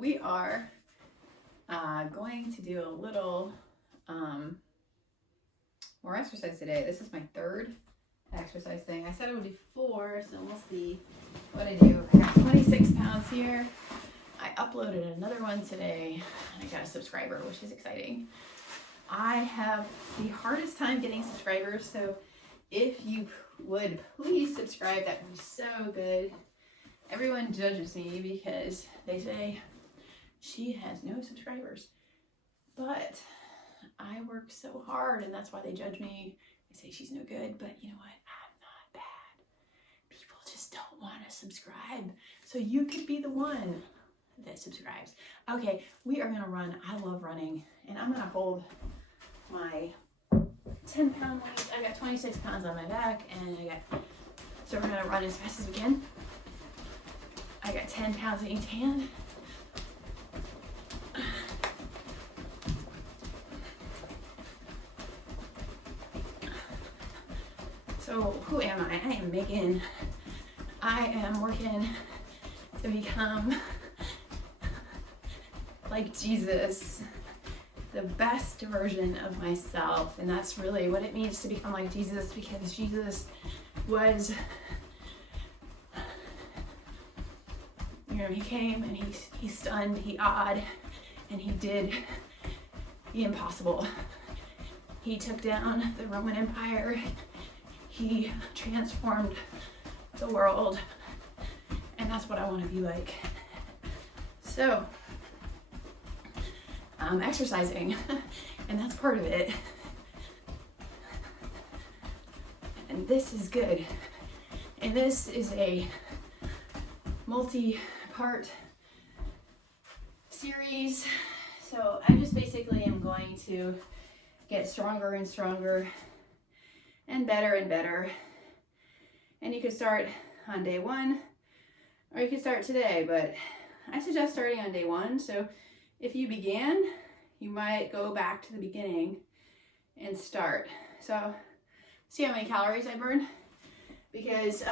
we are going to do a little more exercise today. This is my third exercise thing. I said it would be 4, so we'll see what I do. I got 26 pounds here. I uploaded another one today, and I got a subscriber, which is exciting. I have the hardest time getting subscribers, so if you would please subscribe, that would be so good. Everyone judges me because they say she has no subscribers, but I work so hard, and that's why they judge me. They say she's no good, but you know what? I'm not bad. People just don't want to subscribe, so you could be the one that subscribes. Okay, we are gonna run. I love running, and I'm gonna hold my 10-pound weights. I got 26 pounds on my back, and so we're gonna run as fast as we can. I got 10 pounds in each hand. So who am I? I am working to become like Jesus, the best version of myself. And that's really what it means to become like Jesus, because Jesus was, he came and he stunned, he awed, and he did the impossible. He took down the Roman Empire. He transformed the world, and that's what I want to be like. So, exercising, and that's part of it. And this is good. And this is a multi-part series. So I just basically am going to get stronger and stronger and better. And you could start on day 1, or you could start today, but I suggest starting on day 1. So if you began, you might go back to the beginning and start. So see how many calories I burn? Because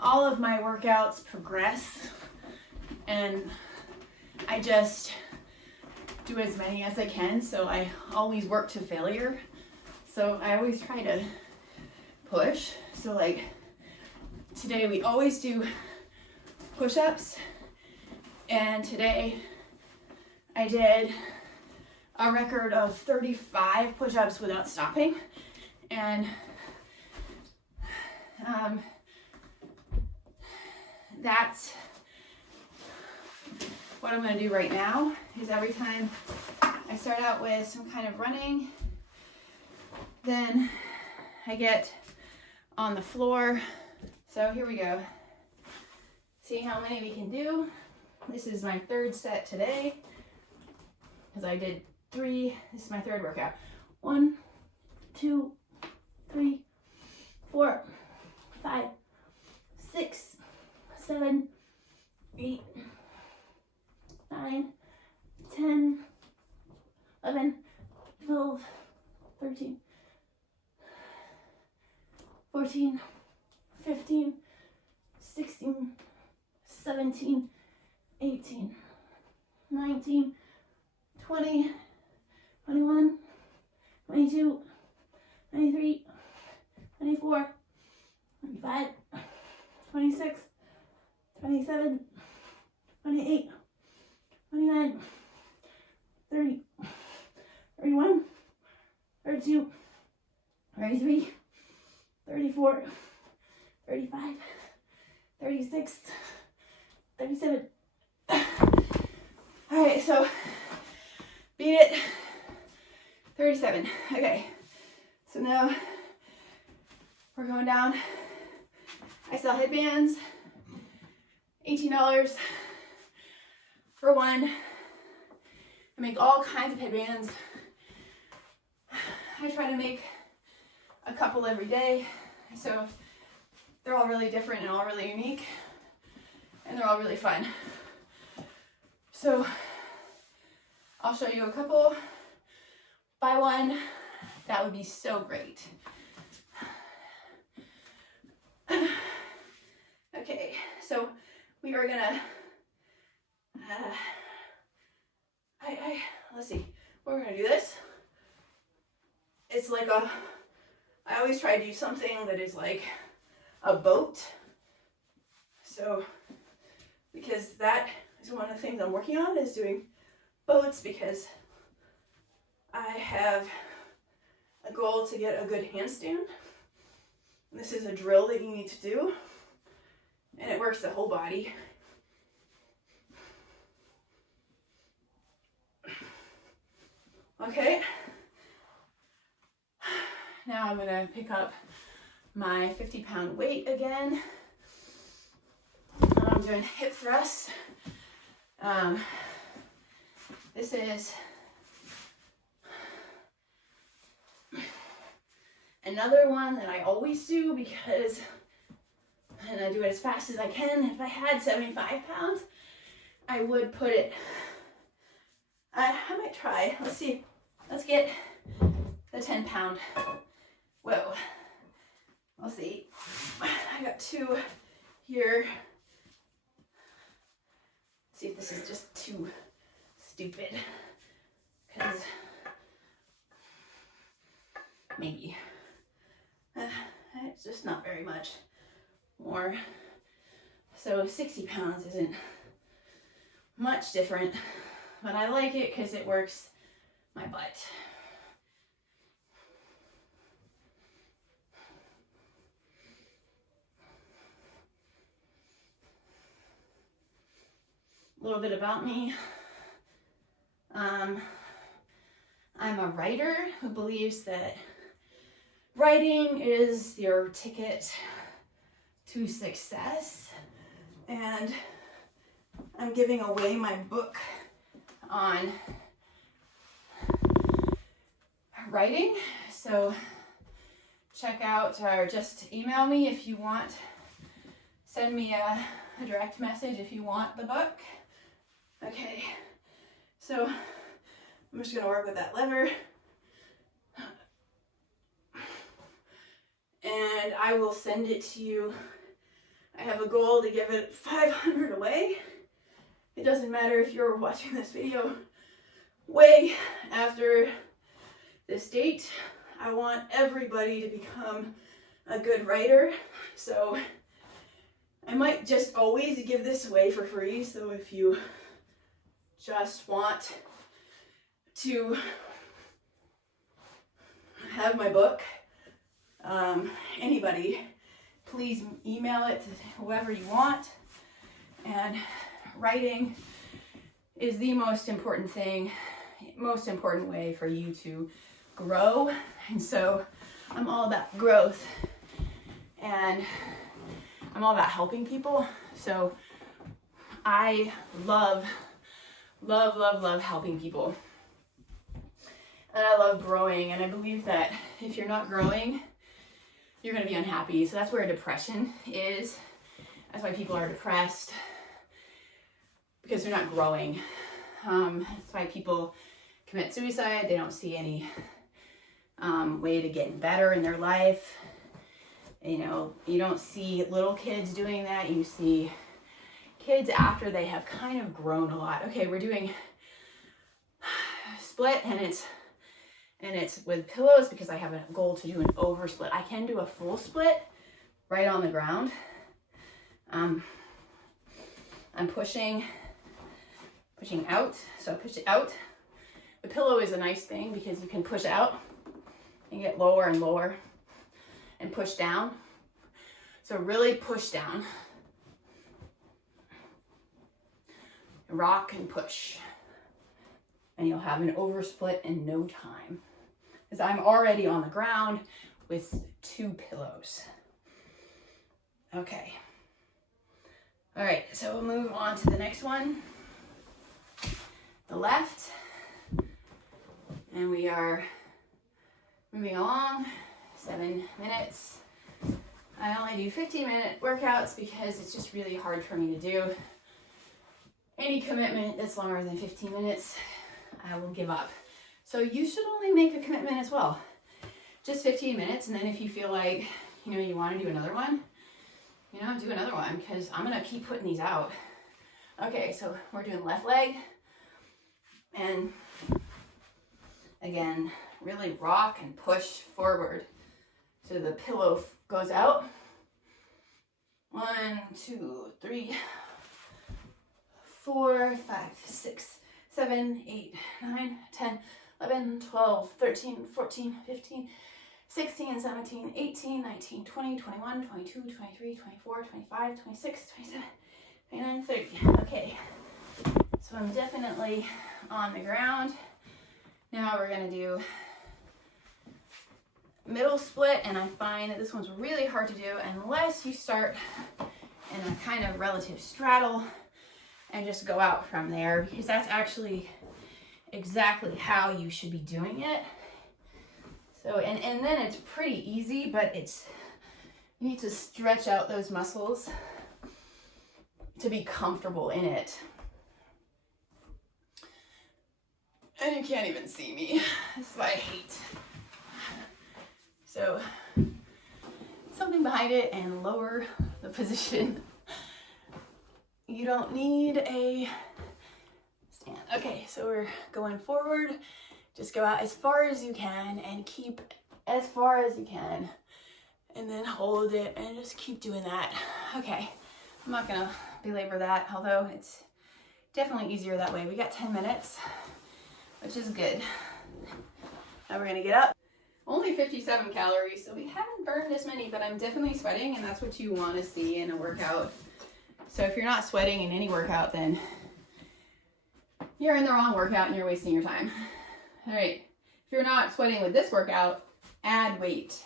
all of my workouts progress, and I just do as many as I can, so I always work to failure. So I always try to push. So like today we always do push-ups, and today I did a record of 35 push-ups without stopping. And that's what I'm going to do right now. Is every time I start out with some kind of running, then I get on the floor. So here we go. See how many we can do. This is my 3rd set today, because I did 3. This is my 3rd workout. 1, 2, 3, 4, 5, 6, 7, 8, 9, 10, 11, 12, 13, 14, 15, 16, 17, 18, 19, 20, 21, 22, 23, 24, 25, 26, 27, 28, 29, 30, 31, 32, 33, 34, 35, 36, 37. All right, so beat it. 37. Okay, so now we're going down. I sell headbands, $18 for one. I make all kinds of headbands. I try to make a couple every day, so they're all really different and all really unique, and they're all really fun. So I'll show you a couple. Buy one, that would be so great. we are gonna, let's see, we're gonna do this. It's like I always try to do something that is like a boat. So, because that is one of the things I'm working on, is doing boats, because I have a goal to get a good handstand. This is a drill that you need to do, and it works the whole body. Okay. Now I'm gonna pick up my 50-pound weight again. I'm doing hip thrusts. This is another one that I always do because, and I do it as fast as I can. If I had 75 pounds, I would put it, I might try, let's see, let's get the 10-pound. Whoa, we'll see. I got 2 here. See if this is just too stupid, because maybe it's just not very much more. So 60 pounds isn't much different, but I like it because it works my butt. A little bit about me. I'm a writer who believes that writing is your ticket to success, and I'm giving away my book on writing. So check out, or just email me if you want. Send me a direct message if you want the book. Okay, so I'm just gonna work with that lever, and I will send it to you. I have a goal to give it 500 away. It doesn't matter if you're watching this video way after this date. I want everybody to become a good writer. So I might just always give this away for free. So if you just want to have my book, anybody, please email it to whoever you want. And writing is the most important thing, most important way for you to grow. And so I'm all about growth, and I'm all about helping people. So I love helping people. And I love growing, and I believe that if you're not growing, you're gonna be unhappy. So that's where depression is. That's why people are depressed, because they're not growing. That's why people commit suicide. They don't see any way to getting better in their life. You know, you don't see little kids doing that. You see kids after they have kind of grown a lot. Okay, we're doing split, and it's with pillows because I have a goal to do an over split. I can do a full split right on the ground. I'm pushing out, so push it out. The pillow is a nice thing because you can push out and get lower and lower and push down. So really push down. Rock and push. And you'll have an oversplit in no time. Because I'm already on the ground with 2 pillows. Okay. All right, so we'll move on to the next one. The left. And we are moving along. 7 minutes. I only do 15-minute workouts because it's just really hard for me to do. Any commitment that's longer than 15 minutes, I will give up. So you should only make a commitment as well. Just 15 minutes, and then if you feel like, you know, you want to do another one, you know, do another one because I'm gonna keep putting these out. Okay, so we're doing left leg, and again, really rock and push forward so the pillow goes out. 1, 2, 3, 4, 5, 6, 7, 8, 9, 10, 11, 12, 13, 14, 15, 16, 17, 18, 19, 20, 21, 22, 23, 24, 25, 26, 27, 29, 30. Okay, so I'm definitely on the ground. Now we're gonna do middle split, and I find that this one's really hard to do unless you start in a kind of relative straddle and just go out from there, because that's actually exactly how you should be doing it. So, and then it's pretty easy, but you need to stretch out those muscles to be comfortable in it. And you can't even see me. This is what I hate. So, something behind it and lower the position. You don't need a stand. Okay, so we're going forward. Just go out as far as you can and keep as far as you can. And then hold it and just keep doing that. Okay, I'm not gonna belabor that, although it's definitely easier that way. We got 10 minutes, which is good. Now we're gonna get up. Only 57 calories, so we haven't burned as many, but I'm definitely sweating, and that's what you want to see in a workout. So if you're not sweating in any workout, then you're in the wrong workout and you're wasting your time. All right, if you're not sweating with this workout, add weight.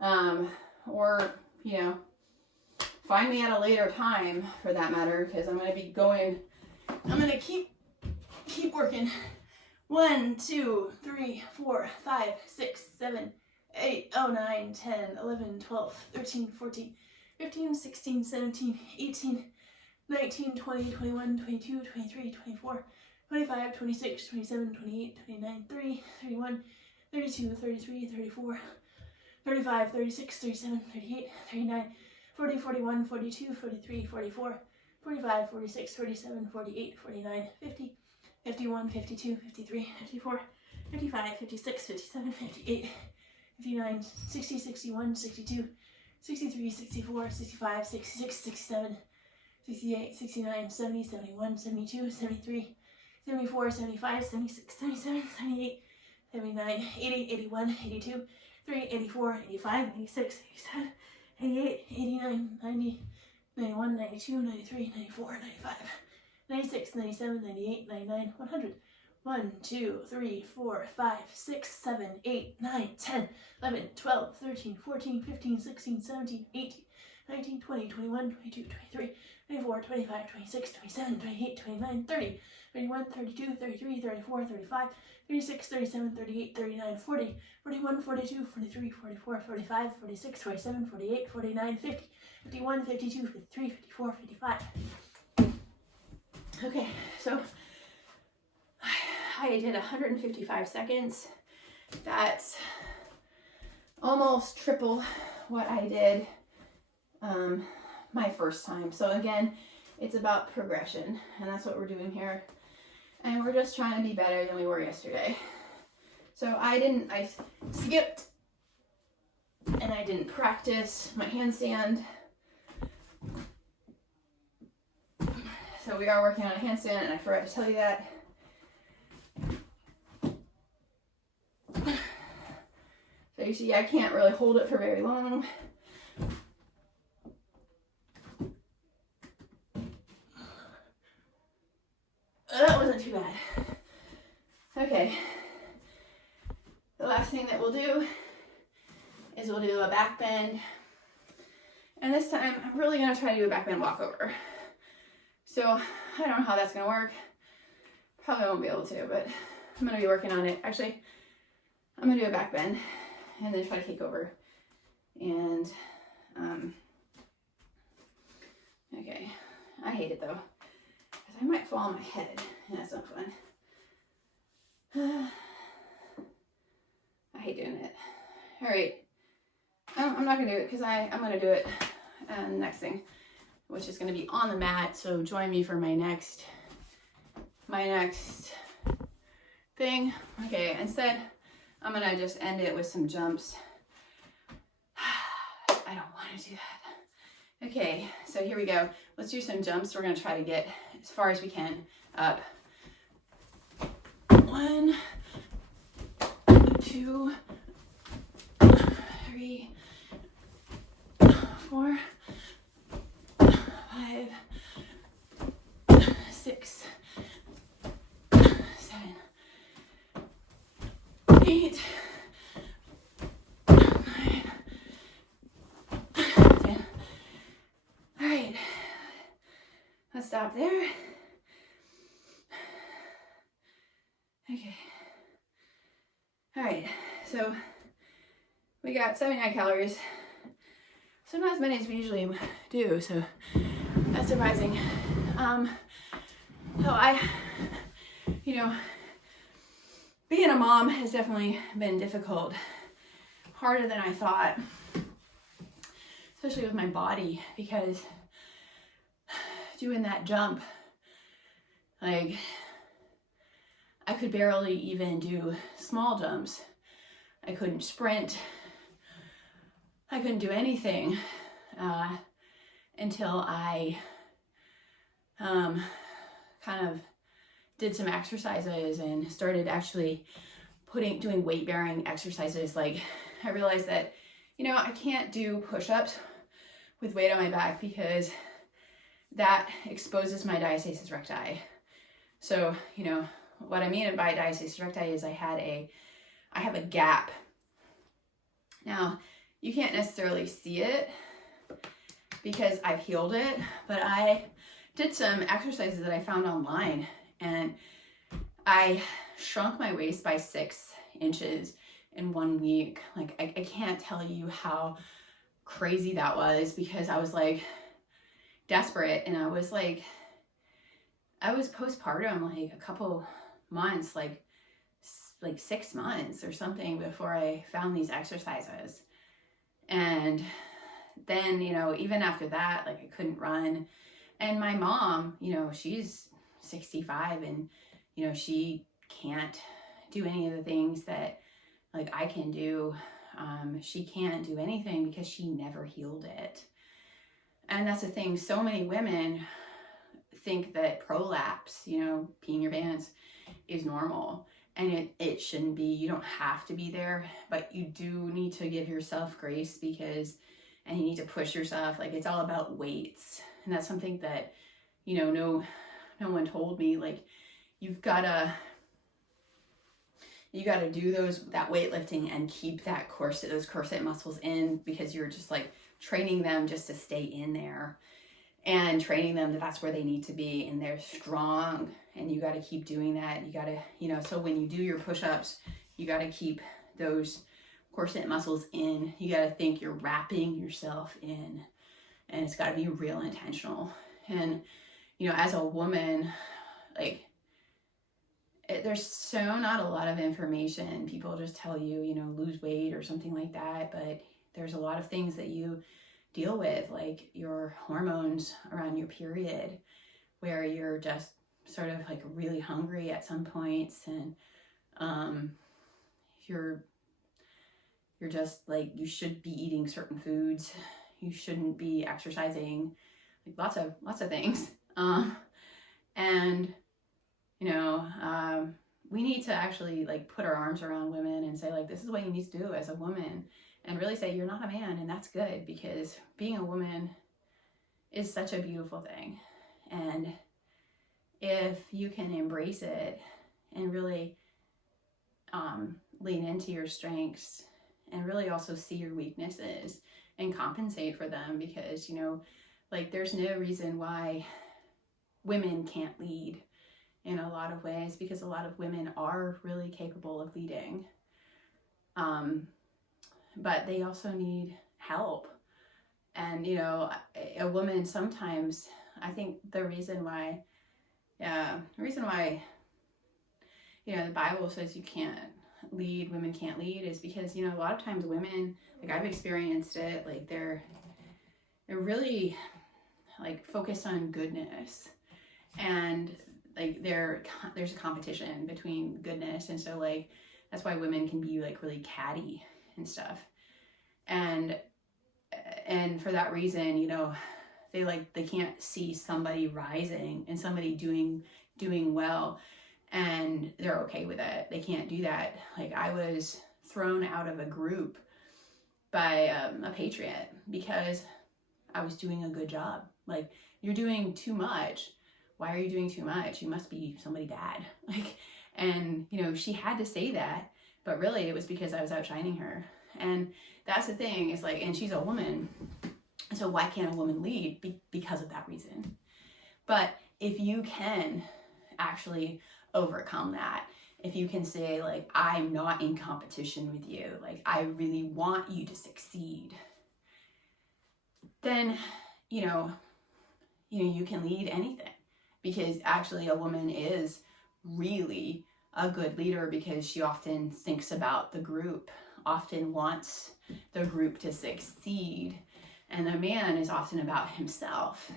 Or, you know, find me at a later time for that matter, because I'm going to keep working. 1, 2, 3, 4, 5, 6, 7, 8, 9, 10, 11, 12, 13, 14, 15, 16, 17, 18, 19, 20, 21, 22, 23, 24, 25, 26, 27, 28, 29, 30, 31, 32, 33, 34, 35, 36, 37, 38, 39, 40, 41, 42, 43, 44, 45, 46, 47, 48, 49, 50, 51, 52, 53, 54, 55, 56, 57, 58, 59, 60, 61, 62, 63, 64, 65, 66, 67, 68, 69, 70, 71, 72, 73, 74, 75, 76, 77, 78, 79, 80, 81, 82, 83, 84, 85, 86, 87, 88, 89, 90, 91, 92, 93, 94, 95, 96, 97, 98, 99, 100. 1, 2, 3, 4, 5, 6, 7, 8, 9, 10, 11, 12, 13, 14, 15, 16, 17, 18, 19, 20, 21, 22, 23, 24, 25, 26, 27, 28, 29, 30, 31, 32, 33, 34, 35, 36, 37, 38, 39, 40, 41, 42, 43, 44, 45, 46, 47, 48, 49, 50, 51, 52, 53, 54, 55. Okay, so I did 155 seconds. That's almost triple what I did my first time. So again, it's about progression, and that's what we're doing here. And we're just trying to be better than we were yesterday. So I skipped and I didn't practice my handstand. So we are working on a handstand, and I forgot to tell you that. So you see, I can't really hold it for very long. That wasn't too bad. Okay. The last thing that we'll do is we'll do a back bend. And this time, I'm really going to try to do a back bend walkover. So I don't know how that's going to work. Probably won't be able to, but I'm going to be working on it. Actually, I'm going to do a back bend and then try to kick over. And, okay. I hate it though, because I might fall on my head, and that's not fun. I hate doing it. All right. I'm not going to do it because I'm going to do it And next thing, which is going to be on the mat. So join me for my next thing. Okay, instead, I'm going to just end it with some jumps. I don't want to do that. Okay, so here we go. Let's do some jumps. We're going to try to get as far as we can up. 1, 2, 3, 4, 5, 6, 7, 8, 9, 10. All right, let's stop there. Okay. All right, so we got 79 calories. So not as many as we usually do, so that's surprising. So being a mom has definitely been difficult, harder than I thought, especially with my body, because doing that jump, like, I could barely even do small jumps. I couldn't sprint. I couldn't do anything until I kind of did some exercises and started actually doing weight bearing exercises. Like, I realized that, I can't do push-ups with weight on my back because that exposes my diastasis recti. So, what I mean by diastasis recti is I have a gap. Now, you can't necessarily see it because I've healed it, but I did some exercises that I found online, and I shrunk my waist by 6 inches in 1 week. Like, I can't tell you how crazy that was, because I was like desperate, and I was postpartum like a couple months, like 6 months or something before I found these exercises. And then, even after that, like, I couldn't run. And my mom, she's 65, and, she can't do any of the things that, like, I can do. She can't do anything because she never healed it. And that's the thing. So many women think that prolapse, peeing your pants, is normal. And it shouldn't be. You don't have to be there, but you do need to give yourself grace, and you need to push yourself. Like, it's all about weights. And that's something that, no one told me. Like, you gotta do that weightlifting and keep those corset muscles in, because you're just like training them just to stay in there, and training them that's where they need to be, and they're strong, and you got to keep doing that. You got to, so when you do your push-ups, you got to keep those corset muscles in. You got to think you're wrapping yourself in, and it's got to be real intentional. And, as a woman, like, there's so not a lot of information. People just tell you, lose weight or something like that, but there's a lot of things that you deal with, like your hormones around your period, where you're just sort of like really hungry at some points, and you're just like, you should be eating certain foods, you shouldn't be exercising, like lots of things. And we need to actually like put our arms around women and say, like, this is what you need to do as a woman, and really say you're not a man, and that's good, because being a woman is such a beautiful thing. And if you can embrace it and really lean into your strengths, and really also see your weaknesses and compensate for them, because like, there's no reason why women can't lead in a lot of ways, because a lot of women are really capable of leading, but they also need help. And a woman sometimes, I think the reason why the Bible says you can't lead, women can't lead, is because a lot of times women, like, I've experienced it, like, they're really like focused on goodness, and like there's a competition between goodness, and so like that's why women can be like really catty and stuff, and for that reason, you know, they can't see somebody rising and somebody doing well, and they're okay with it. They can't do that. Like I was thrown out of a group by a patriot because I was doing a good job. Like, you're doing too much. Why are you doing too much? You must be somebody bad. Like, and you know, she had to say that, but really it was because I was outshining her. And that's the thing, is like, and she's a woman, so why can't a woman lead? Because of that reason. But if you can actually overcome that, if you can say like, I'm not in competition with you, like I really want you to succeed, then you know you can lead anything. Because actually a woman is really a good leader, because she often thinks about the group, often wants the group to succeed, and the man is often about himself.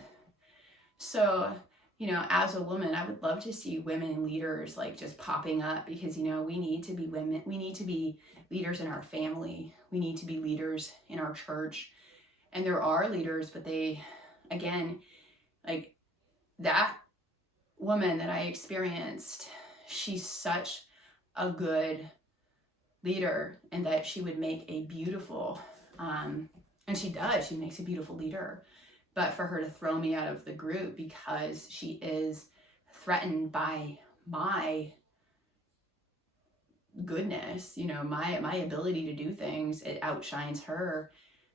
So, you know, as a woman, I would love to see women leaders like just popping up, because, you know, we need to be women. We need to be leaders in our family. We need to be leaders in our church. And there are leaders, but they, again, like that woman that I experienced, she's such a good leader, and that she would make a beautiful, and she does, she makes a beautiful leader. But for her to throw me out of the group because she is threatened by my goodness, you know, my ability to do things, it outshines her,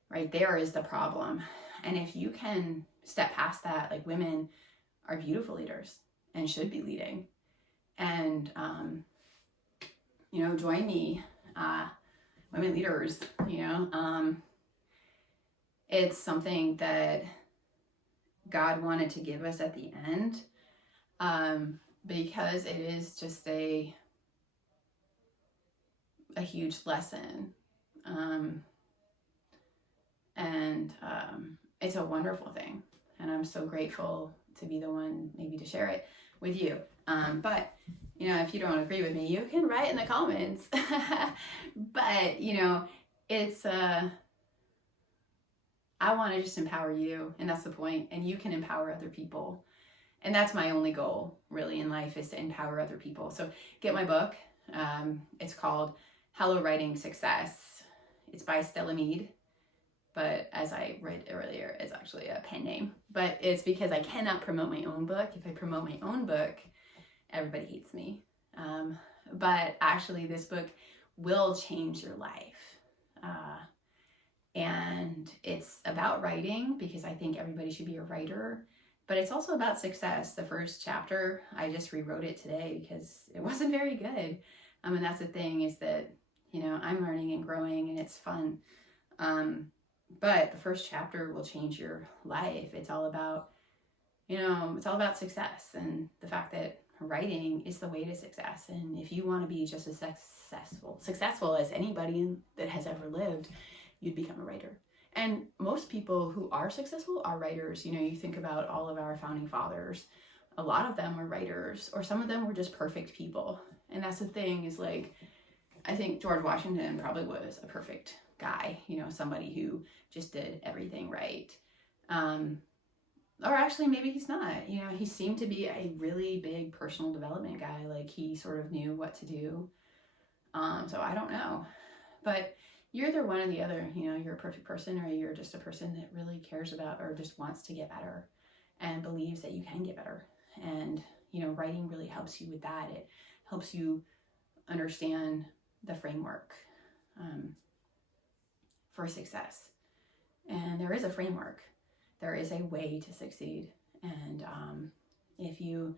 right there is the problem. And if you can step past that, like, women are beautiful leaders and should be leading. And, you know, join me, women leaders, you know, it's something that God wanted to give us at the end, because it is just a huge lesson. And it's a wonderful thing. And I'm so grateful to be the one maybe to share it with you. But, you know, if you don't agree with me, you can write in the comments. But, you know, it's, I want to just empower you, and that's the point. And you can empower other people. And that's my only goal really in life, is to empower other people. So get my book. It's called Hello Writing Success. It's by Stella Mead. But as I read earlier, it's actually a pen name. But it's because I cannot promote my own book. If I promote my own book, everybody hates me. But actually this book will change your life. And it's about writing, because I think everybody should be a writer. But it's also about success. The first chapter, I just rewrote it today because it wasn't very good. And that's the thing, is that, you know, I'm learning and growing, and it's fun. But the first chapter will change your life. It's all about, you know, it's all about success, and the fact that writing is the way to success. And if you want to be just as successful as anybody that has ever lived, you'd become a writer. And most people who are successful are writers. You know, you think about all of our founding fathers, a lot of them were writers, or some of them were just perfect people. And that's the thing, is like, I think George Washington probably was a perfect guy, you know, somebody who just did everything right. Or actually, maybe he's not. You know, he seemed to be a really big personal development guy. Like, he sort of knew what to do. So I don't know. But you're either one or the other. You know, you're a perfect person, or you're just a person that really cares about, or just wants to get better and believes that you can get better. And, you know, writing really helps you with that. It helps you understand the framework for success. And there is a framework. There is a way to succeed. And if you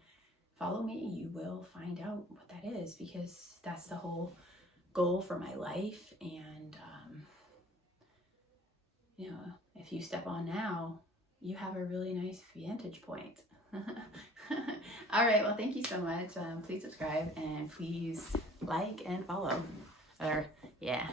follow me, you will find out what that is, because that's the whole goal for my life. And, you know, if you step on now, you have a really nice vantage point. All right. Well, thank you so much. Please subscribe, and please like and follow. Or, yeah.